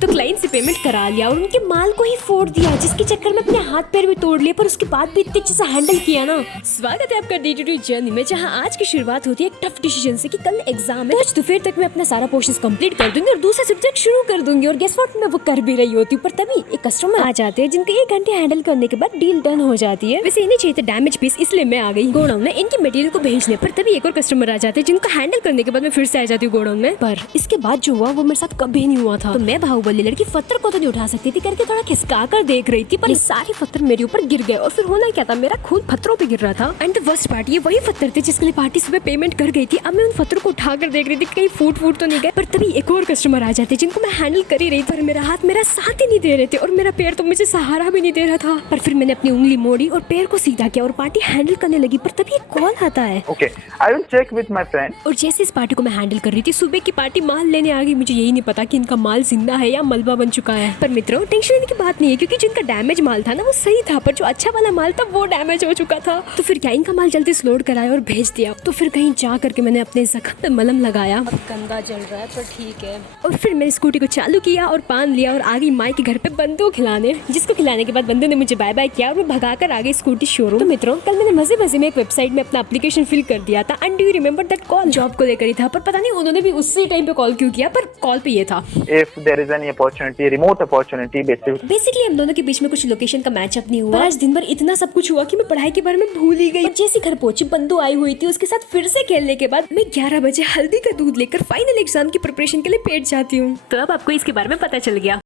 तो क्लाइंट से पेमेंट करा लिया और उनके माल को ही फोड़ दिया, जिसके चक्कर में अपने हाथ पैर भी तोड़ लिए, पर उसके बाद भी इतने अच्छे से हैंडल किया ना। स्वागत है आपका डे-टू-डे जर्नी में, जहाँ आज की शुरुआत होती है एक टफ डिसीजन से कि कल एग्जाम है। आज दोपहर तक मैं अपना सारा पोर्शन कंप्लीट कर दूंगी और दूसरा सब्जेक्ट शुरू कर दूंगी। और गेस व्हाट, मैं वो कर भी रही होती हूँ, पर तभी एक कस्टमर आ जाते हैं जिनके 1 घंटे हैंडल करने के बाद डील डन हो जाती है। वैसे इन्हें चाहिए था डैमेज पीस, इसलिए मैं आ गई गोडाउन में इनके मटेरियल को भेजने, पर तभी एक और कस्टमर आ जाते हैं जिनको हैंडल करने के बाद मैं फिर से आ जाती हूँ गोडाउन में। पर इसके बाद जो हुआ वो मेरे साथ कभी नहीं हुआ था। तो मैं बाहुबली लड़की पत्थर को तो नहीं उठा सकती थी करके थोड़ा खिसका कर देख रही थी, पर सारे पत्थर मेरे ऊपर गिर गए। और फिर होना क्या था, मेरा खून पत्थरों पे गिर रहा था। एंड द वर्स्ट पार्ट, ये वही पत्थर थे जिसके लिए पार्टी सुबह पेमेंट कर गई थी। अब मैं उन पत्थरों को उठा कर देख रही थी कहीं फूट तो नहीं गए। पर तभी एक और कस्टमर आ जाते जिनको मैं हैंडल कर ही रही थी, पर मेरा हाथ मेरा साथ ही नहीं दे रहे थे और मेरा पैर तो मुझे सहारा भी नहीं दे रहा था। पर फिर मैंने अपनी उंगली मोड़ी और पैर को सीधा किया और पार्टी हैंडल करने लगी। पर तभी एक कॉल आता है। Okay, I will check with my friend. और जैसे इस पार्टी को मैं हैंडल कर रही थी, सुबह की पार्टी माल लेने आ गई। मुझे यही नहीं पता कि इनका माल जिंदा है या मलबा बन चुका है। पर मित्रों, टेंशन लेने की बात नहीं है, क्योंकि जिनका डैमेज माल था ना वो सही था, पर जो अच्छा वाला माल था वो डैमेज हो चुका था। तो फिर क्या इनका माल जल्दी से लोड कराया और भेज दिया। तो फिर कहीं जा करके मैंने अपने जख्म पे मलम लगाया। अब गंदा जल रहा है तो ठीक है। और फिर मैंने स्कूटी को चालू किया और पान लिया और आ गई माई के घर पे बंदो खिलाने, जिसको खिलाने के बाद बंदे ने मुझे बाय बाय किया और मैं भगा कर आ गई स्कूटी शोरूम। तो मित्रों, कल मैंने मजे मजे में एक वेबसाइट में अपना एप्लीकेशन फिल कर दिया था। And do you remember that call? Job को लेकर ही था, पर पता नहीं उन्होंने भी उसी टाइम पे कॉल क्यों किया, पर कॉल पे ये था। If there is any opportunity, remote opportunity, basically हम दोनों के बीच में कुछ लोकेशन का मैचअप नहीं हुआ। पर आज दिन भर इतना सब कुछ हुआ कि मैं पढ़ाई के बारे में भूल ही गई। और जैसे घर पहुंची, बंदो आई हुई थी, उसके साथ फिर से खेलने के बाद मैं 11 बजे हल्दी का दूध लेकर फाइनल एग्जाम की प्रिपरेशन के लिए बैठ जाती हूँ। तो अब आपको इसके बारे में पता चल गया।